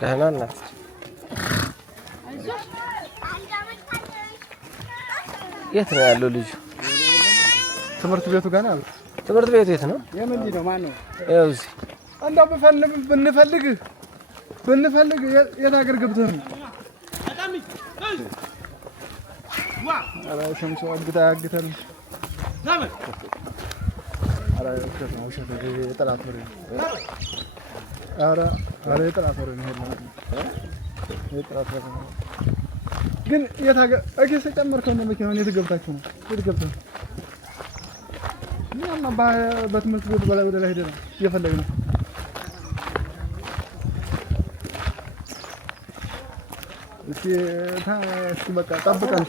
ደህና ናት። የት ነው ያለው ልጁ? ትምህርት ቤቱ ጋር ነው። ትምህርት ቤቱ የት ነው? የምን ልጅ ነው? ማን ነው? ያው እዚህ እንደው ብንፈልግ የት ሀገር ገብተህ ነው? ኧረ ሸምሱ አግተን ኧረ የጠላት ወሬ ኧረ የጠላት ወሬ ነው። የጠላት ወሬ ነው። ግን የት ሀገር እጌስ ጨመርከው ነው? መኪናውን የት ገብታችሁ ነው? የት ገብተህ ነው? እኛማ በትምህርት ቤቱ በላይ ወደ ላይ ሄደን እየፈለግን ነው። እስኪ በቃ ጠብቀን